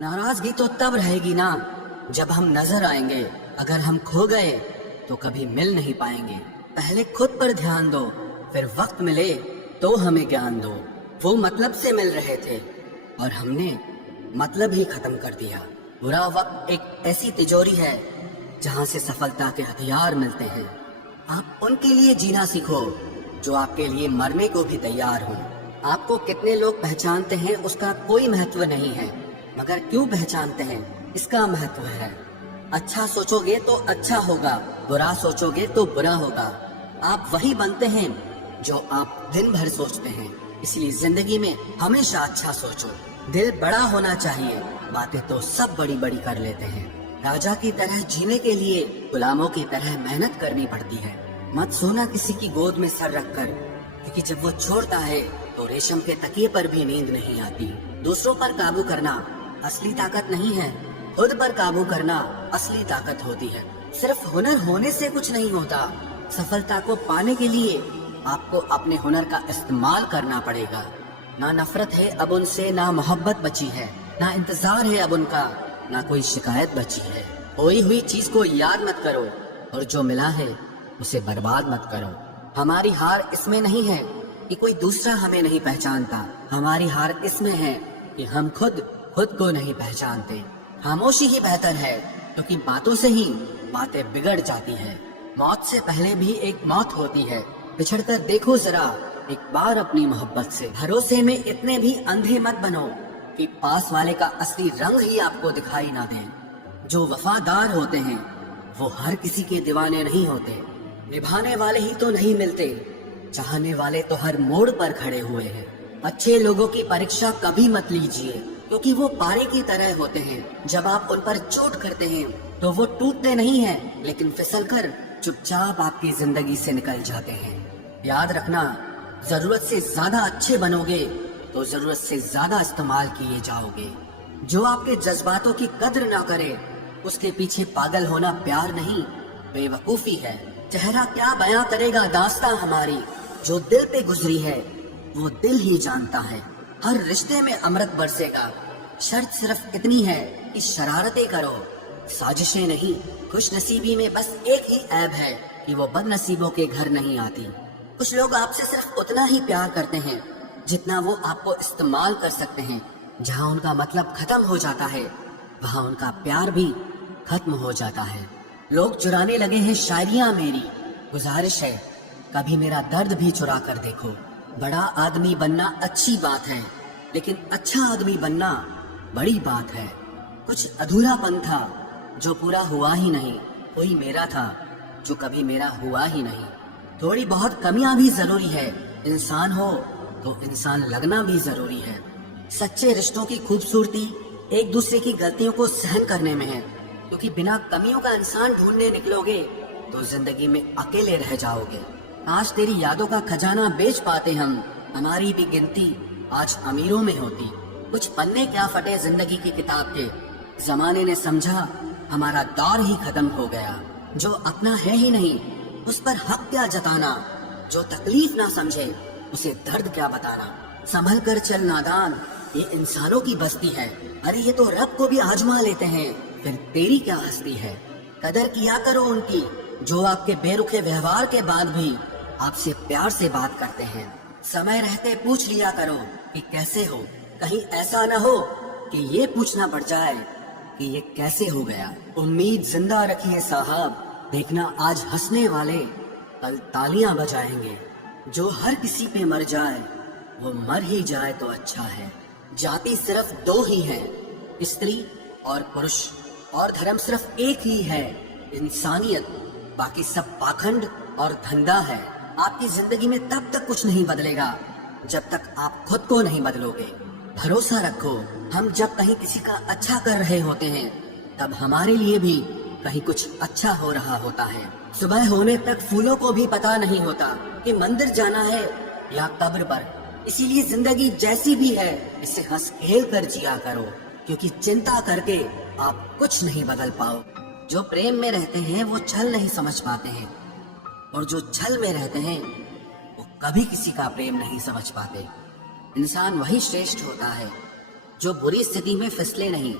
नाराजगी तो तब रहेगी ना जब हम नजर आएंगे। अगर हम खो गए तो कभी मिल नहीं पाएंगे। पहले खुद पर ध्यान दो, फिर वक्त मिले तो हमें ज्ञान दो। वो मतलब से मिल रहे थे और हमने मतलब ही खत्म कर दिया। बुरा वक्त एक ऐसी तिजोरी है जहां से सफलता के हथियार मिलते हैं। आप उनके लिए जीना सीखो जो आपके लिए मरने को भी तैयार हो। आपको कितने लोग पहचानते हैं उसका कोई महत्व नहीं है, मगर क्यों पहचानते हैं इसका महत्व है। अच्छा सोचोगे तो अच्छा होगा, बुरा सोचोगे तो बुरा होगा। आप वही बनते हैं जो आप दिन भर सोचते हैं। इसलिए जिंदगी में हमेशा अच्छा सोचो। दिल बड़ा होना चाहिए, बातें तो सब बड़ी बड़ी कर लेते हैं। राजा की तरह जीने के लिए गुलामों की तरह मेहनत करनी पड़ती है। मत सोना किसी की गोद में सर रखकर, क्योंकि जब वो छोड़ता है तो रेशम के तकिए पर भी नींद नहीं आती। दूसरों पर काबू करना असली ताकत नहीं है, खुद पर काबू करना असली ताकत होती है। सिर्फ हुनर होने से कुछ नहीं होता। सफलता को पाने के लिए आपको अपने हुनर का इस्तेमाल करना पड़ेगा। ना नफरत है अब उनसे, ना मोहब्बत बची है, ना इंतजार है अब उनका, ना कोई शिकायत बची है। खोई हुई चीज को याद मत करो और जो मिला है उसे बर्बाद मत करो। हमारी हार इसमें नहीं है कि कोई दूसरा हमें नहीं पहचानता, हमारी हार इसमें है कि हम खुद को नहीं पहचानते। खामोशी ही बेहतर है, क्योंकि बातों से ही बातें बिगड़ जाती है। मौत से पहले भी एक मौत होती है। बिछड़कर देखो जरा एक बार अपनी मोहब्बत से। भरोसे में इतने भी अंधे मत बनो कि पास वाले का असली रंग ही आपको दिखाई ना दे। जो वफादार होते हैं वो हर किसी के दीवाने नहीं होते। निभाने वाले ही तो नहीं मिलते, चाहने वाले तो हर मोड़ पर खड़े हुए हैं। अच्छे लोगों की परीक्षा कभी मत लीजिए, क्योंकि वो पारे की तरह होते हैं। जब आप उन पर चोट करते हैं तो वो टूटते नहीं हैं, लेकिन फिसलकर चुपचाप आपकी जिंदगी से निकल जाते हैं। याद रखना, जरूरत से ज्यादा अच्छे बनोगे तो जरूरत से ज्यादा इस्तेमाल किए जाओगे। जो आपके जज्बातों की कद्र ना करे उसके पीछे पागल होना प्यार नहीं, बेवकूफी है। चेहरा क्या बयां करेगा दास्तां हमारी, जो दिल पे गुजरी है वो दिल ही जानता है। हर रिश्ते में अमृत बरसेगा, शर्त सिर्फ इतनी है कि शरारतें करो, साजिशें नहीं। खुश नसीबी में बस एक ही ऐब है कि वो बदनसीबों के घर नहीं आती। कुछ लोग आपसे सिर्फ उतना ही प्यार करते हैं जितना वो आपको इस्तेमाल कर सकते हैं। जहाँ उनका मतलब खत्म हो जाता है वहाँ उनका प्यार भी खत्म हो जाता है। लोग चुराने लगे हैं शायरियाँ मेरी, गुजारिश है कभी मेरा दर्द भी चुरा कर देखो। बड़ा आदमी बनना अच्छी बात है, लेकिन अच्छा आदमी बनना बड़ी बात है। कुछ अधूरापन था जो पूरा हुआ ही नहीं, कोई मेरा था जो कभी मेरा हुआ ही नहीं। थोड़ी बहुत कमियां भी जरूरी है, इंसान हो तो इंसान लगना भी जरूरी है। सच्चे रिश्तों की खूबसूरती एक दूसरे की गलतियों को सहन करने में है, क्योंकि बिना कमियों का इंसान ढूंढने निकलोगे तो जिंदगी में अकेले रह जाओगे। आज तेरी यादों का खजाना बेच पाते हम, हमारी भी गिनती आज अमीरों में होती। कुछ पन्ने क्या फटे जिंदगी की किताब के, जमाने ने समझा हमारा दौर ही खत्म हो गया। जो अपना है ही नहीं उस पर हक क्या जताना, जो तकलीफ ना समझे उसे दर्द क्या बताना। संभल कर चल नादान, ये इंसानों की बस्ती है। अरे ये तो रब को भी आजमा लेते हैं, फिर तेरी क्या हस्ती है। कदर किया करो उनकी जो आपके बेरुखे व्यवहार के बाद भी आपसे प्यार से बात करते हैं। समय रहते पूछ लिया करो कि कैसे हो, कहीं ऐसा न हो कि ये पूछना पड़ जाए कि ये कैसे हो गया। उम्मीद जिंदा रखिए साहब, देखना आज हंसने वाले कल तालियां बजाएंगे। जो हर किसी पे मर जाए वो मर ही जाए तो अच्छा है। जाति सिर्फ दो ही है, स्त्री और पुरुष, और धर्म सिर्फ एक ही है, इंसानियत। बाकी सब पाखंड और धंधा है। आपकी जिंदगी में तब तक कुछ नहीं बदलेगा जब तक आप खुद को नहीं बदलोगे। भरोसा रखो, हम जब कहीं किसी का अच्छा कर रहे होते हैं तब हमारे लिए भी कहीं कुछ अच्छा हो रहा होता है। सुबह होने तक फूलों को भी पता नहीं होता कि मंदिर जाना है या कब्र पर। इसीलिए जिंदगी जैसी भी है इसे हंस खेल कर जिया करो, क्योंकि चिंता करके आप कुछ नहीं बदल पाओ। जो प्रेम में रहते हैं वो छल नहीं समझ पाते हैं, और जो छल में रहते हैं वो कभी किसी का प्रेम नहीं समझ पाते। इंसान वही श्रेष्ठ होता है जो बुरी स्थिति में फिसले नहीं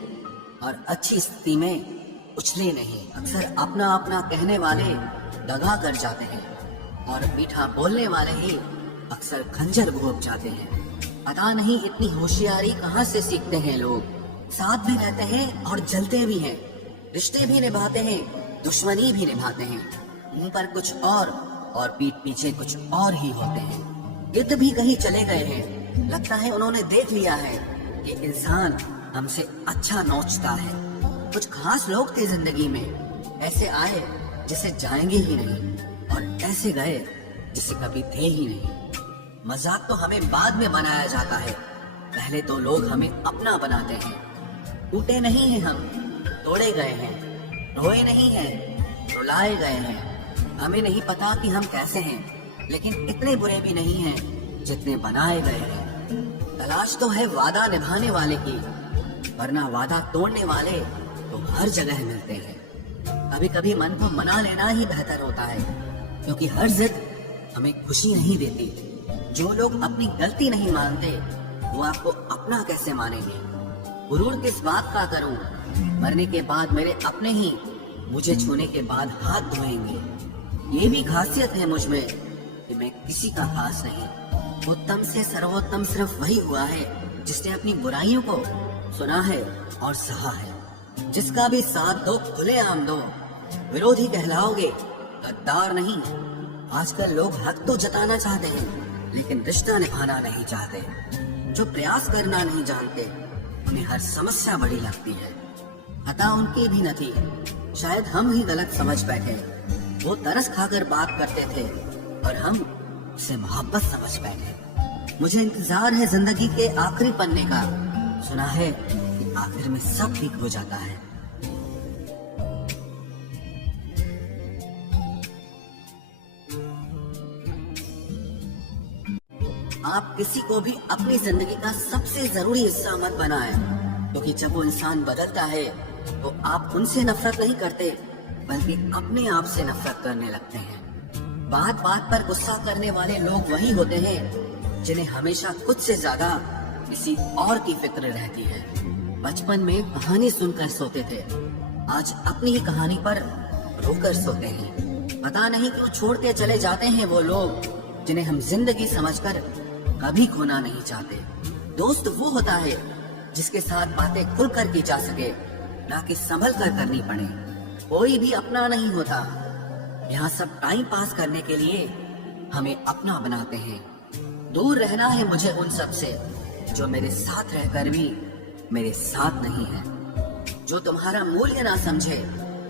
और अच्छी स्थिति में उछले नहीं। अक्सर अपना अपना कहने वाले दगा कर जाते हैं और मीठा बोलने वाले ही अक्सर खंजर घोंप जाते हैं। पता नहीं इतनी होशियारी कहाँ से सीखते हैं लोग। साथ भी रहते हैं और जलते भी हैं, रिश्ते भी निभाते हैं, दुश्मनी भी निभाते हैं। मुंह पर कुछ और पीठ पीछे कुछ और ही होते हैं। गिद्ध भी कहीं चले गए हैं, लगता है उन्होंने देख लिया है कि इंसान हमसे अच्छा नोचता है। कुछ खास लोग थे जिंदगी में, ऐसे आए जिसे जाएंगे ही नहीं और ऐसे गए जिसे कभी थे ही नहीं। मजाक तो हमें बाद में बनाया जाता है, पहले तो लोग हमें अपना बनाते हैं। टूटे नहीं हैं हम, तोड़े गए हैं, रोए नहीं हैं, रुलाए गए हैं। हमें नहीं पता कि हम कैसे हैं, लेकिन इतने बुरे भी नहीं हैं जितने बनाए गए हैं। तलाश तो है वादा निभाने वाले की, वरना वादा तोड़ने वाले तो हर जगह मिलते हैं। कभी कभी मन को मना लेना ही बेहतर होता है, क्योंकि हर जिद हमें खुशी नहीं देती। जो लोग अपनी गलती नहीं मानते वो आपको अपना कैसे मानेंगे। गुरूर किस बात का करूं, मरने के बाद मेरे अपने ही मुझे छूने के बाद हाथ धोएंगे। ये भी खासियत है मुझ में कि मैं किसी का खास नहीं। उत्तम से सर्वोत्तम सिर्फ वही हुआ है जिसने अपनी बुराइयों को सुना है और सहा है। जिसका भी साथ दो खुलेआम दो, विरोधी कहलाओगे, गद्दार नहीं। आजकल लोग हक तो जताना चाहते हैं लेकिन रिश्ता निभाना नहीं चाहते। जो प्रयास करना नहीं जानते उन्हें हर समस्या बड़ी लगती है। खता उनकी भी न थी, शायद हम ही गलत समझ बैठे। वो तरस खाकर बात करते थे और हम उसे मोहब्बत समझ बैठे। मुझे इंतजार है जिंदगी के आखिरी पन्ने का, सुना है कि आखिर में सब ठीक हो जाता है। आप किसी को भी अपनी जिंदगी का सबसे जरूरी हिस्सा मत बनाएं, क्योंकि जब वो इंसान बदलता है तो आप उनसे नफरत नहीं करते बल्कि अपने आप से नफरत करने लगते हैं। बात बात पर गुस्सा करने वाले लोग वही होते हैं जिन्हें हमेशा खुद से ज्यादा किसी और की फिक्र रहती है। बचपन में कहानी सुनकर सोते थे, आज अपनी ही कहानी पर रोकर सोते हैं। पता नहीं क्यों छोड़ के चले जाते हैं वो लोग जिन्हें हम जिंदगी समझकर कभी खोना नहीं चाहते। दोस्त वो होता है जिसके साथ बातें खुलकर की जा सके, ना कि संभल कर करनी पड़े। कोई भी अपना नहीं होता, यहाँ सब टाइम पास करने के लिए हमें अपना बनाते हैं। दूर रहना है मुझे उन सब से जो मेरे साथ रहकर भी मेरे साथ नहीं है। जो तुम्हारा मूल्य ना समझे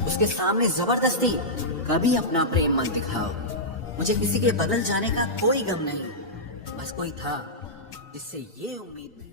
उसके सामने जबरदस्ती कभी अपना प्रेम मत दिखाओ। मुझे किसी के बदल जाने का कोई गम नहीं, बस कोई था जिससे ये उम्मीद नहीं।